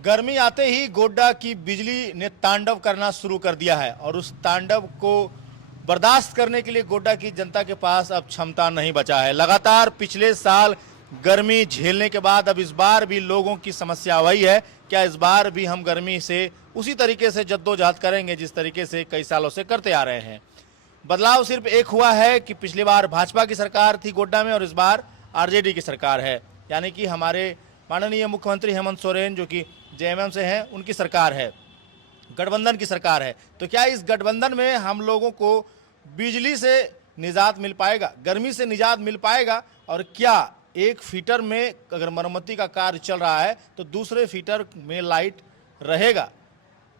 गर्मी आते ही गोड्डा की बिजली ने तांडव करना शुरू कर दिया है और उस तांडव को बर्दाश्त करने के लिए गोड्डा की जनता के पास अब क्षमता नहीं बचा है। लगातार पिछले साल गर्मी झेलने के बाद अब इस बार भी लोगों की समस्या वही है। क्या इस बार भी हम गर्मी से उसी तरीके से जद्दोजहद करेंगे जिस तरीके से कई सालों से करते आ रहे हैं? बदलाव सिर्फ एक हुआ है कि पिछली बार भाजपा की सरकार थी गोड्डा में और इस बार आरजेडी की सरकार है, यानी कि हमारे माननीय मुख्यमंत्री हेमंत सोरेन जो कि जेएमएम से हैं, उनकी सरकार है, गठबंधन की सरकार है। तो क्या इस गठबंधन में हम लोगों को बिजली से निजात मिल पाएगा, गर्मी से निजात मिल पाएगा? और क्या एक फीटर में अगर मरम्मती का कार्य चल रहा है तो दूसरे फीटर में लाइट रहेगा?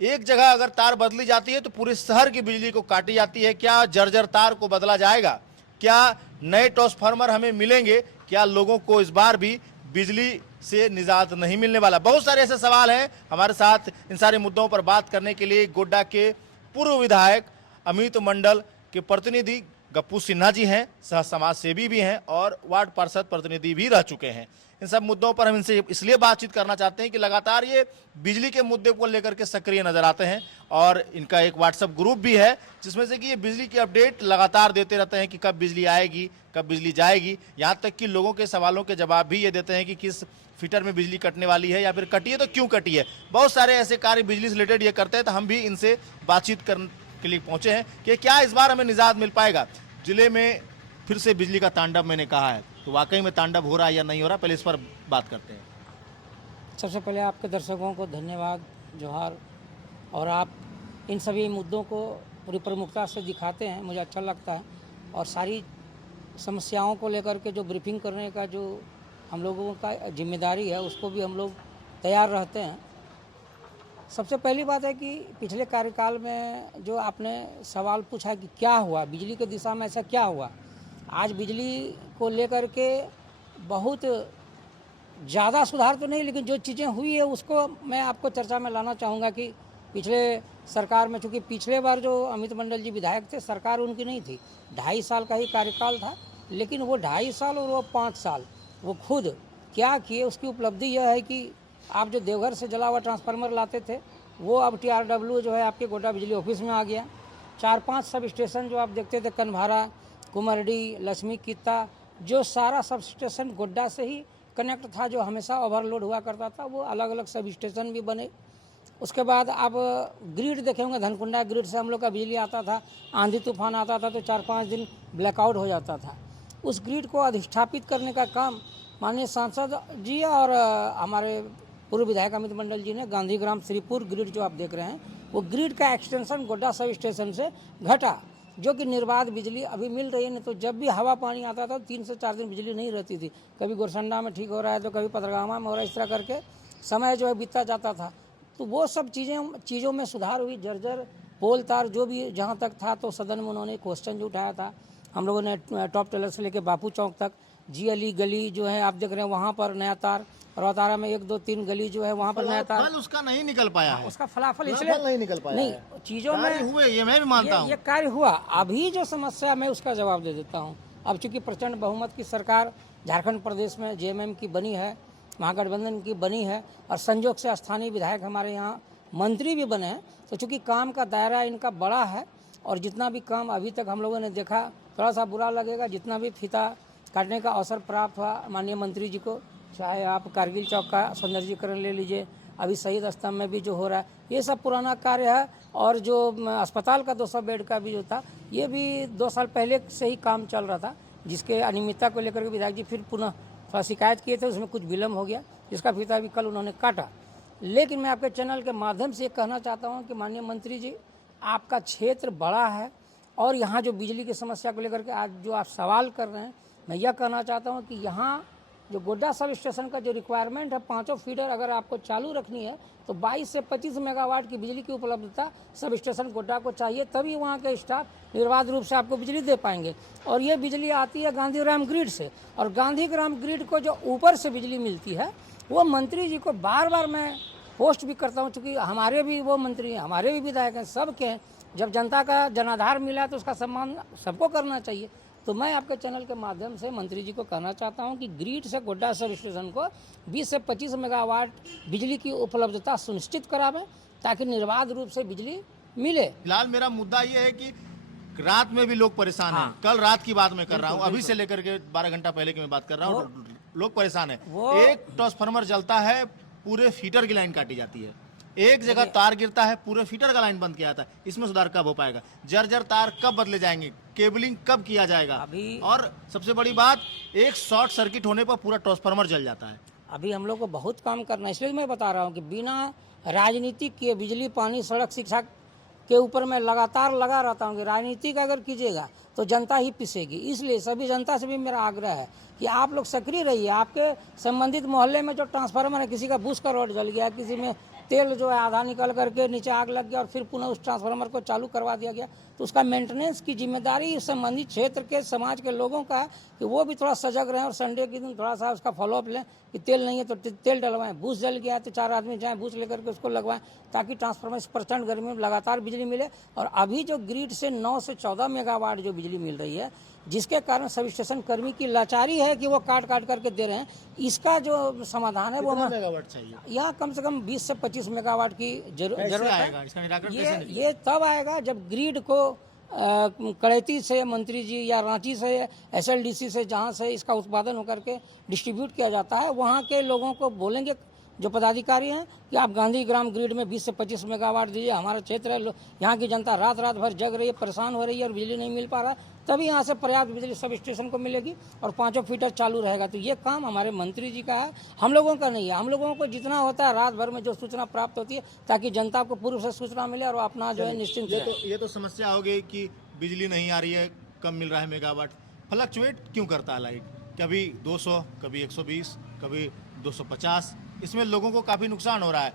एक जगह अगर तार बदली जाती है तो पूरे शहर की बिजली को काटी जाती है। क्या जर्जर तार को बदला जाएगा? क्या नए ट्रांसफार्मर हमें मिलेंगे? क्या लोगों को इस बार भी बिजली से निजात नहीं मिलने वाला? बहुत सारे ऐसे सवाल हैं। हमारे साथ इन सारे मुद्दों पर बात करने के लिए गोड्डा के पूर्व विधायक अमित मंडल के प्रतिनिधि गप्पू सिन्हा जी हैं, सह समाज सेवी भी हैं और वार्ड पार्षद प्रतिनिधि भी रह चुके हैं। इन सब मुद्दों पर हम इनसे इसलिए बातचीत करना चाहते हैं कि लगातार ये बिजली के मुद्दे को लेकर के सक्रिय नजर आते हैं और इनका एक व्हाट्सएप ग्रुप भी है जिसमें से कि ये बिजली की अपडेट लगातार देते रहते हैं कि कब बिजली आएगी, कब बिजली जाएगी। यहाँ तक कि लोगों के सवालों के जवाब भी ये देते हैं कि किस फीटर में बिजली कटने वाली है या फिर कटी है तो क्यों कटी है। बहुत सारे ऐसे कार्य बिजली से रिलेटेड ये करते हैं, तो हम भी इनसे बातचीत करने के लिए पहुंचे हैं कि क्या इस बार हमें निजात मिल पाएगा। जिले में फिर से बिजली का तांडव मैंने कहा है, तो वाकई में तांडव हो रहा है या नहीं हो रहा, पहले इस पर बात करते हैं। सबसे पहले आपके दर्शकों को धन्यवाद, जोहार। और आप इन सभी मुद्दों को पूरी प्रमुखता से दिखाते हैं, मुझे अच्छा लगता है। और सारी समस्याओं को लेकर के जो ब्रीफिंग करने का जो हम लोगों का जिम्मेदारी है उसको भी हम लोग तैयार रहते हैं। सबसे पहली बात है कि पिछले कार्यकाल में जो आपने सवाल पूछा कि क्या हुआ बिजली के दिशा में, ऐसा क्या हुआ। आज बिजली को लेकर के बहुत ज़्यादा सुधार तो नहीं, लेकिन जो चीज़ें हुई है उसको मैं आपको चर्चा में लाना चाहूँगा कि पिछले सरकार में, चूँकि पिछले बार जो अमित मंडल जी विधायक थे, सरकार उनकी नहीं थी, 2.5 साल का ही कार्यकाल था, लेकिन वो 2.5 साल और वो 5 साल वो खुद क्या किए उसकी उपलब्धि यह है कि आप जो देवघर से जला हुआ ट्रांसफार्मर लाते थे वो अब TRW जो है आपके गोड्डा बिजली ऑफिस में आ गया। 4-5 सब स्टेशन जो आप देखते थे, कन्भारा, कुमरडी, लक्ष्मी कित्ता, जो सारा सब स्टेशन गोड्डा से ही कनेक्ट था, जो हमेशा ओवरलोड हुआ करता था, वो अलग अलग सब स्टेशन भी बने। उसके बाद आप ग्रिड देखे होंगे, धनकुंडा ग्रिड से हम लोग का बिजली आता था, आंधी तूफान आता था तो 4-5 दिन ब्लैकआउट हो जाता था। उस ग्रिड को अधिष्ठापित करने का काम माननीय सांसद जी और हमारे पूर्व विधायक अमित मंडल जी ने गांधीग्राम श्रीपुर ग्रिड जो आप देख रहे हैं, वो ग्रिड का एक्सटेंशन गोड्डा सब स्टेशन से घटा, जो कि निर्बाध बिजली अभी मिल रही है। नहीं तो जब भी हवा पानी आता था 3 से 4 दिन बिजली नहीं रहती थी। कभी गोरसंडा में ठीक हो रहा है तो कभी पतरगामा में हो रहा है, इस तरह करके समय जो है बीतता जाता था। तो वो सब चीज़ों में सुधार हुई। जर्जर पोल तार जो भी जहाँ तक था, तो सदन में उन्होंने क्वेश्चन जो उठाया था, हम लोगों ने टॉप टेलर से लेकर बापू चौक तक, जी अली गली जो है आप देख रहे हैं वहाँ पर नया तार, रौतारा में 1-2-3 गली जो है वहाँ पर नया तार, उसका नहीं निकल पाया है, उसका फलाफल इसलिए नहीं निकल पाया नहीं, चीज़ों में हुए, ये मैं भी मानता हूँ। ये कार्य हुआ। अभी जो समस्या मैं उसका जवाब दे देता हूँ। अब चूंकि प्रचंड बहुमत की सरकार झारखंड प्रदेश में जेएमएम की बनी है, महागठबंधन की बनी है, और संजोग से स्थानीय विधायक हमारे यहाँ मंत्री भी बने हैं, तो चूँकि काम का दायरा इनका बड़ा है और जितना भी काम अभी तक हम लोगों ने देखा, थोड़ा सा बुरा लगेगा, जितना भी फीता काटने का अवसर प्राप्त हुआ माननीय मंत्री जी को, चाहे आप कारगिल चौक का सौंदर्यीकरण ले लीजिए, अभी शहीद स्तंभ में भी जो हो रहा है, ये सब पुराना कार्य है। और जो अस्पताल का 200 बेड का भी जो था, ये भी 2 साल पहले से ही काम चल रहा था, जिसके अनियमितता को लेकर के विधायक जी फिर पुनः थोड़ा शिकायत किए थे, उसमें कुछ विलम्ब हो गया, जिसका फीता भी कल उन्होंने काटा। लेकिन मैं आपके चैनल के माध्यम से कहना चाहता हूँ कि माननीय मंत्री जी, आपका क्षेत्र बड़ा है और यहाँ जो बिजली की समस्या को लेकर के आज जो आप सवाल कर रहे हैं, मैं यह कहना चाहता हूँ कि यहाँ जो गोड्डा सब स्टेशन का जो रिक्वायरमेंट है, 5 फीडर अगर आपको चालू रखनी है तो 22 से 25 मेगावाट की बिजली की उपलब्धता सब स्टेशन गोड्डा को चाहिए, तभी वहाँ के स्टाफ निर्बाध रूप से आपको बिजली दे पाएंगे। और ये बिजली आती है गांधीग्राम ग्रिड से, और गांधीग्राम ग्रिड को जो ऊपर से बिजली मिलती है वो मंत्री जी को बार बार मैं पोस्ट भी करता हूँ, चूँकि हमारे भी वो मंत्री हैं, हमारे भी विधायक हैं, सबके हैं। जब जनता का जनाधार मिला तो उसका सम्मान सबको करना चाहिए। तो मैं आपके चैनल के माध्यम से मंत्री जी को कहना चाहता हूं कि ग्रिड से गोड्डा सब स्टेशन को 20 से 25 मेगावाट बिजली की उपलब्धता सुनिश्चित करावें ताकि निर्बाध रूप से बिजली मिले। फिलहाल मेरा मुद्दा ये है कि रात में भी लोग परेशान हैं। कल रात की बात मैं कर रहा हूँ, अभी से लेकर के 12 घंटा पहले की मैं बात कर रहा हूँ, लोग परेशान हैं। एक ट्रांसफार्मर जलता है, पूरे फीटर की लाइन काटी जाती है, एक जगह तार गिरता है, पूरे फीटर का लाइन बंद किया जाता है। इसमें सुधार कब हो पाएगा? जर्जर तार कब बदले जाएंगे? केबलिंग कब किया जाएगा? अभी और सबसे बड़ी बात, एक शॉर्ट सर्किट होने पर पूरा ट्रांसफार्मर जल जाता है। अभी हम लोग को बहुत काम करना है, इसलिए मैं बता रहा हूँ कि बिना राजनीति के बिजली, पानी, सड़क, शिक्षा के ऊपर मैं लगातार लगा रहता हूँ कि राजनीतिक अगर कीजिएगा तो जनता ही पिसेगी। इसलिए सभी जनता से भी मेरा आग्रह है कि आप लोग सक्रिय रहिए। आपके संबंधित मोहल्ले में जो ट्रांसफार्मर है, किसी का बुश का रॉड जल गया, किसी में तेल जो है आधा निकल करके नीचे आग लग गया और फिर पुनः उस ट्रांसफार्मर को चालू करवा दिया गया, तो उसका मेंटेनेंस की जिम्मेदारी संबंधित क्षेत्र के समाज के लोगों का है कि वो भी थोड़ा सजग रहें और संडे के दिन थोड़ा सा उसका फॉलोअप लें कि तेल नहीं है तो तेल डलवाएं, बूस जल गया है तो 4 आदमी जाएं बूस लेकर के उसको लगवाएं ताकि ट्रांसफार्मर इस प्रचंड गर्मी में लगातार बिजली मिले। और अभी जो ग्रिड से 9 से 14 मेगावाट जो बिजली मिल रही है, जिसके कारण सब स्टेशन कर्मी की लाचारी है कि वो काट करके दे रहे हैं, इसका जो समाधान है वो मेगावाट चाहिए? यहाँ कम से कम 20 से 25 मेगावाट की जरूरत है। इसका निराकरण ये तब आएगा जब ग्रिड को कड़ैती से मंत्री जी या रांची से SLDC से जहाँ से इसका उत्पादन होकर के डिस्ट्रीब्यूट किया जाता है, वहाँ के लोगों को बोलेंगे जो पदाधिकारी हैं कि आप गांधी ग्राम ग्रिड में 20 से 25 मेगावाट दीजिए। हमारा क्षेत्र है, यहाँ की जनता रात भर जग रही है, परेशान हो रही है और बिजली नहीं मिल पा रहा है, तभी यहाँ से पर्याप्त बिजली सब स्टेशन को मिलेगी और 5 फीटर चालू रहेगा। तो ये काम हमारे मंत्री जी का है, हम लोगों का नहीं है। हम लोगों को जितना होता है रात भर में जो सूचना प्राप्त होती है ताकि जनता को पूर्व से सूचना मिले और अपना जो है निश्चिंत रहे। ये तो समस्या हो गई कि बिजली नहीं आ रही है, कम मिल रहा है मेगावाट, फ्लक्चुएट क्यों करता है लाइट? कभी 200, कभी 120, कभी 250। इसमें लोगों को काफ़ी नुकसान हो रहा है।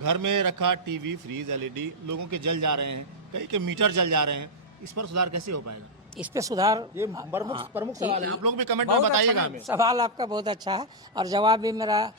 घर में रखा टीवी, फ्रीज, LED लोगों के जल जा रहे हैं, कई के मीटर जल जा रहे हैं। इस पर सुधार कैसे हो पाएगा? इस पे सुधार ये प्रमुख सवाल है, आप लोग भी कमेंट में बताइएगा हमें। सवाल आपका बहुत अच्छा है और जवाब भी मेरा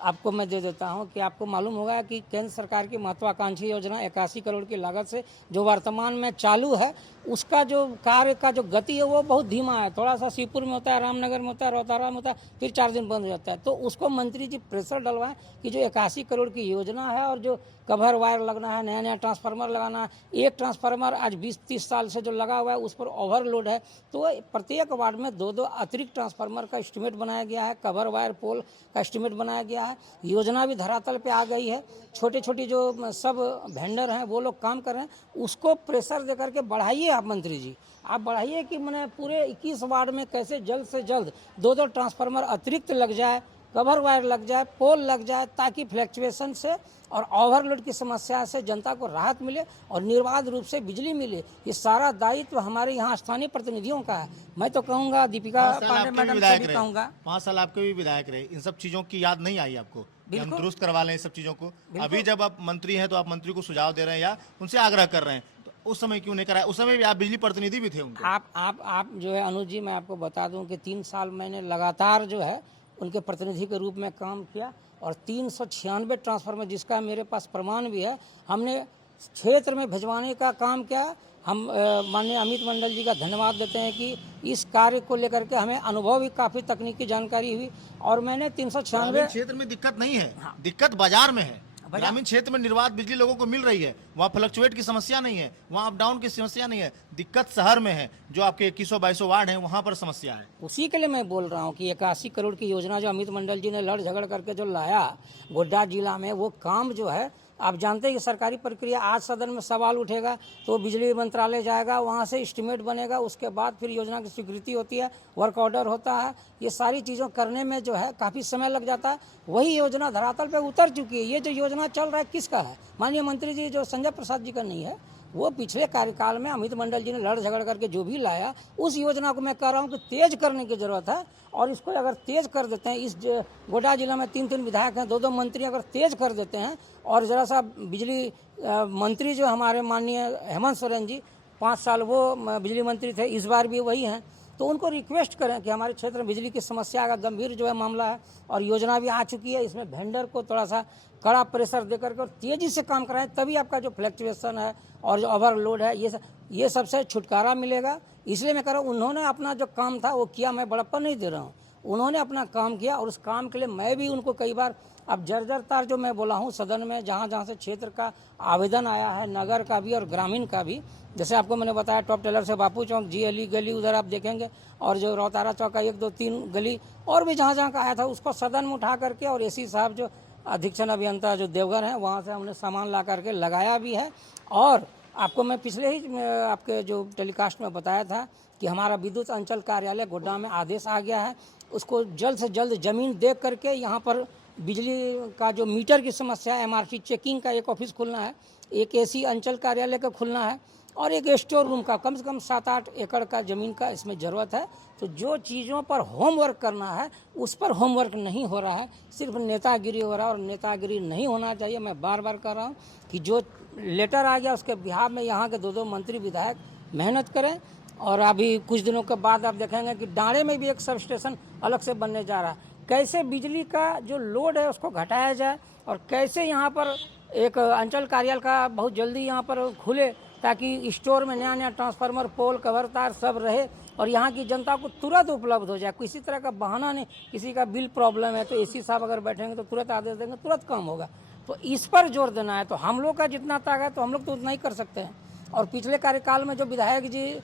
आपको मैं दे देता हूं कि आपको मालूम होगा कि केंद्र सरकार की महत्वाकांक्षी योजना 81 करोड़ की लागत से जो वर्तमान में चालू है, उसका जो कार्य का जो गति है वो बहुत धीमा है। थोड़ा सा शिवपुर में होता है, रामनगर में होता है, रोहतारा में होता है, फिर 4 दिन बंद हो जाता है। तो उसको मंत्री जी प्रेशर डलवाएं कि जो 81 करोड़ की योजना है और जो कवर वायर लगना है, नया ट्रांसफार्मर लगाना है, एक ट्रांसफार्मर आज 20-30 साल से जो लगा हुआ है उस पर ओवरलोड है, तो प्रत्येक वार्ड में 2-2 अतिरिक्त ट्रांसफार्मर का एस्टिमेट बनाया गया है, कवर वायर पोल का एस्टिमेट बनाया गया है। योजना भी धरातल पे आ गई है। छोटे जो सब वेंडर हैं वो लोग काम कर रहे हैं, उसको प्रेशर दे करके बढ़ाइए। आप मंत्री जी आप बढ़ाइए कि मैंने पूरे 21 वार्ड में कैसे जल्द से जल्द 2-2 ट्रांसफार्मर अतिरिक्त लग जाए, कवर वायर लग जाए, पोल लग जाए, ताकि फ्लक्चुएशन से और ओवरलोड की समस्या से जनता को राहत मिले और निर्बाध रूप से बिजली मिले। ये सारा दायित्व हमारे यहाँ स्थानीय प्रतिनिधियों का है। मैं तो कहूँगा दीपिका पांडे मैडम से भी कहूँगा, 5 साल आपके भी विधायक रहे, इन सब चीजों की याद नहीं आई आपको कि हम दुरुस्त करवा लें इस सब चीजों को? अभी जब आप मंत्री हैं तो आप मंत्री को सुझाव दे रहे हैं या उनसे आग्रह कर रहे हैं, तो उस समय क्यों नहीं कराया? उस समय भी आप बिजली प्रतिनिधि भी थे उनके। आप जो है अनुज जी, मैं आपको बता दूं कि 3 साल मैंने लगातार जो है उनके प्रतिनिधि के रूप में काम किया और 396 ट्रांसफार्मर, जिसका मेरे पास प्रमाण भी है, हमने क्षेत्र में भिजवाने का काम किया। हम माननीय अमित मंडल जी का धन्यवाद देते हैं कि इस कार्य को लेकर के हमें अनुभव भी, काफ़ी तकनीकी जानकारी हुई और मैंने 396 क्षेत्र में दिक्कत नहीं है, दिक्कत बाजार में है। ग्रामीण क्षेत्र में निर्बाध बिजली लोगों को मिल रही है, वहाँ फ्लक्चुएट की समस्या नहीं है, वहाँ अप डाउन की समस्या नहीं है। दिक्कत शहर में है, जो आपके 2100-2200 वार्ड हैं वहाँ पर समस्या है। उसी के लिए मैं बोल रहा हूँ कि 81 करोड़ की योजना जो अमित मंडल जी ने लड़ झगड़ करके जो लाया गोड्डा जिला में, वो काम जो है आप जानते हैं कि सरकारी प्रक्रिया, आज सदन में सवाल उठेगा तो बिजली मंत्रालय जाएगा, वहाँ से एस्टीमेट बनेगा, उसके बाद फिर योजना की स्वीकृति होती है, वर्क ऑर्डर होता है। ये सारी चीज़ों करने में जो है काफ़ी समय लग जाता है। वही योजना धरातल पे उतर चुकी है। ये जो योजना चल रहा है किसका है? माननीय मंत्री जी जो संजय प्रसाद जी का नहीं है, वो पिछले कार्यकाल में अमित मंडल जी ने लड़ झगड़ करके जो भी लाया, उस योजना को मैं कह रहा हूँ कि तेज करने की जरूरत है। और इसको अगर तेज कर देते हैं, इस गोड्डा जिला में 3-3 विधायक हैं, 2-2 मंत्री अगर तेज कर देते हैं और ज़रा सा बिजली मंत्री जो हमारे माननीय हेमंत सोरेन जी 5 साल वो बिजली मंत्री थे, इस बार भी वही हैं, तो उनको रिक्वेस्ट करें कि हमारे क्षेत्र में बिजली की समस्या का गंभीर जो है मामला है और योजना भी आ चुकी है, इसमें वेंडर को थोड़ा सा कड़ा प्रेशर दे करके और तेज़ी से काम कराएं, तभी आपका जो फ्लक्चुएशन है और जो ओवरलोड है ये सबसे छुटकारा मिलेगा। इसलिए मैं कह रहा हूँ उन्होंने अपना जो काम था वो किया, मैं बड़प्पन नहीं दे रहा हूँ, उन्होंने अपना काम किया और उस काम के लिए मैं भी उनको कई बार, अब जर्जर तार जो मैं बोला हूँ सदन में, जहाँ जहाँ से क्षेत्र का आवेदन आया है, नगर का भी और ग्रामीण का भी, जैसे आपको मैंने बताया टॉप टेलर से बापू चौक, जी अली गली उधर आप देखेंगे, और जो रौतारा चौक का 1 2 3 गली और भी जहाँ जहाँ का आया था उसको सदन में उठा करके, और एसी साहब जो अधीक्षण अभियंता जो देवघर हैं वहाँ से हमने सामान ला करके लगाया भी है। और आपको मैं पिछले ही आपके जो टेलीकास्ट में बताया था कि हमारा विद्युत अंचल कार्यालय गोड्डा में आदेश आ गया है, उसको जल्द से जल्द ज़मीन देख करके यहाँ पर बिजली का जो मीटर की समस्या है, एमआरसी चेकिंग का एक ऑफिस खुलना है, एक एसी अंचल कार्यालय का खुलना है, और एक स्टोर रूम का कम से कम 7-8 एकड़ का ज़मीन का इसमें ज़रूरत है। तो जो चीज़ों पर होमवर्क करना है उस पर होमवर्क नहीं हो रहा है, सिर्फ नेतागिरी हो रहा है, और नेतागिरी नहीं होना चाहिए। मैं बार बार कह रहा हूँ कि जो लेटर आ गया उसके बिहाफ में यहाँ के 2-2 मंत्री विधायक मेहनत करें। और अभी कुछ दिनों के बाद आप देखेंगे कि डाँड़े में भी एक सब स्टेशन अलग से बनने जा रहा है। कैसे बिजली का जो लोड है उसको घटाया जाए, और कैसे यहाँ पर एक अंचल कार्यालय का बहुत जल्दी यहाँ पर खुले, ताकि स्टोर में नया नया ट्रांसफार्मर, पोल, कवर तार सब रहे, और यहाँ की जनता को तुरंत उपलब्ध हो जाए। किसी तरह का बहाना नहीं, किसी का बिल प्रॉब्लम है तो एसी साहब अगर बैठेंगे तो तुरंत आदेश देंगे, तुरंत काम होगा। तो इस पर जोर देना है। तो हम लोग का जितना ताकत है तो हम लोग तो उतना ही कर सकते हैं। और पिछले कार्यकाल में जो विधायक जी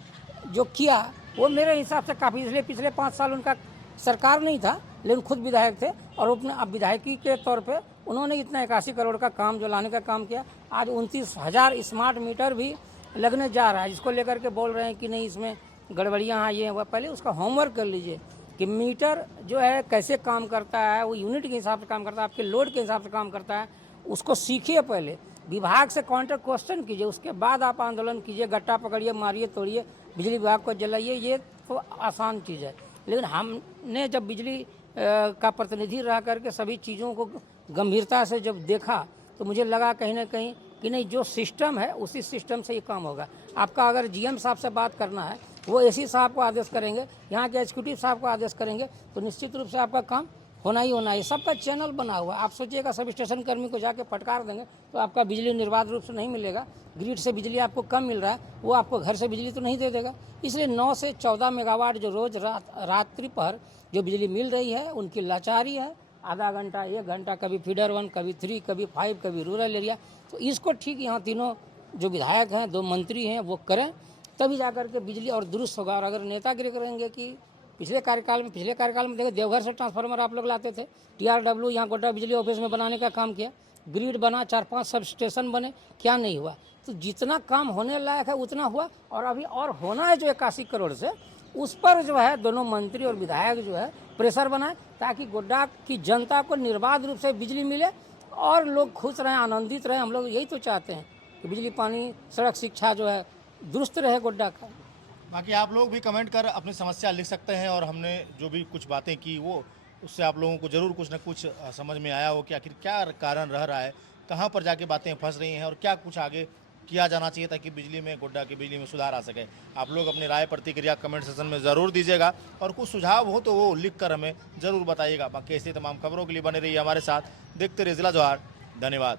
जो किया वो मेरे हिसाब से काफ़ी, इसलिए पिछले 5 साल उनका सरकार नहीं था लेकिन खुद विधायक थे, और अपने अब विधायकी के तौर पे उन्होंने इतना 81 करोड़ का काम जो लाने का काम किया। आज 29,000 स्मार्ट मीटर भी लगने जा रहा है, जिसको लेकर के बोल रहे हैं कि नहीं इसमें गड़बड़ियाँ आई हैं। वह पहले उसका होमवर्क कर लीजिए कि मीटर जो है कैसे काम करता है, वो यूनिट के हिसाब से काम करता है, आपके लोड के हिसाब से काम करता है, उसको सीखिए। पहले विभाग से काउंटर क्वेश्चन कीजिए, उसके बाद आप आंदोलन कीजिए, गट्टा पकड़िए, मारिए, तोड़िए, बिजली विभाग को जलाइए। ये तो आसान चीज़ है। लेकिन हमने जब बिजली का प्रतिनिधि रह करके सभी चीज़ों को गंभीरता से जब देखा तो मुझे लगा कहीं ना कहीं कि नहीं, जो सिस्टम है उसी सिस्टम से ये काम होगा। आपका अगर जीएम साहब से बात करना है वो एसी साहब को आदेश करेंगे, यहाँ के एग्जीक्यूटिव साहब को आदेश करेंगे, तो निश्चित रूप से आपका काम होना ही होना है। सबका चैनल बना हुआ है। आप सोचिएगा सब स्टेशन कर्मी को जाके फटकार देंगे तो आपका बिजली निर्बाध रूप से नहीं मिलेगा। ग्रिड से बिजली आपको कम मिल रहा है, वो आपको घर से बिजली तो नहीं दे देगा। इसलिए 9 से 14 मेगावाट जो रोज़ रात्रि पर जो बिजली मिल रही है उनकी लाचारी है। आधा घंटा, 1 घंटा, कभी फीडर 1, कभी 3, कभी 5, कभी रूरल एरिया। तो इसको ठीक यहाँ तीनों जो विधायक हैं, 2 मंत्री हैं, वो करें, तभी जा कर के बिजली और दुरुस्त होगा। और अगर नेतागिरी करेंगे कि पिछले कार्यकाल में देखो देवघर से ट्रांसफार्मर आप लोग लाते थे, TRW यहाँ गोड्डा बिजली ऑफिस में बनाने का काम किया, ग्रिड बना, 4-5 सब स्टेशन बने, क्या नहीं हुआ। तो जितना काम होने लायक है उतना हुआ, और अभी और होना है जो 81 करोड़ से, उस पर जो है दोनों मंत्री और विधायक जो है प्रेशर बनाए, ताकि गोड्डा की जनता को निर्बाध रूप से बिजली मिले और लोग खुश रहें, आनंदित रहें। हम लोग यही तो चाहते हैं कि बिजली, पानी, सड़क, शिक्षा जो है दुरुस्त रहे गोड्डा का। बाकी आप लोग भी कमेंट कर अपनी समस्या लिख सकते हैं, और हमने जो भी कुछ बातें की वो उससे आप लोगों को ज़रूर कुछ न कुछ समझ में आया हो कि आखिर क्या कारण रह रहा है, कहाँ पर जाके बातें फंस रही हैं, और क्या कुछ आगे किया जाना चाहिए ताकि बिजली में, गोड्डा की बिजली में सुधार आ सके। आप लोग अपनी राय प्रतिक्रिया कमेंट सेक्शन में ज़रूर दीजिएगा, और कुछ सुझाव हो तो वो लिख कर हमें ज़रूर बताइएगा। बाकी ऐसी तमाम खबरों के लिए बने रहिए हमारे साथ, देखते रहिए जिला जवाहर। धन्यवाद।